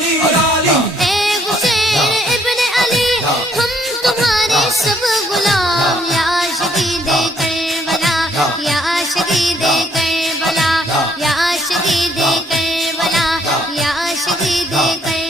اے حسین ابن علی ہم تمہارے سب غلام، یا شہید کربلا، یا شہید کربلا، یا شہید کربلا، یا شہید کربلا۔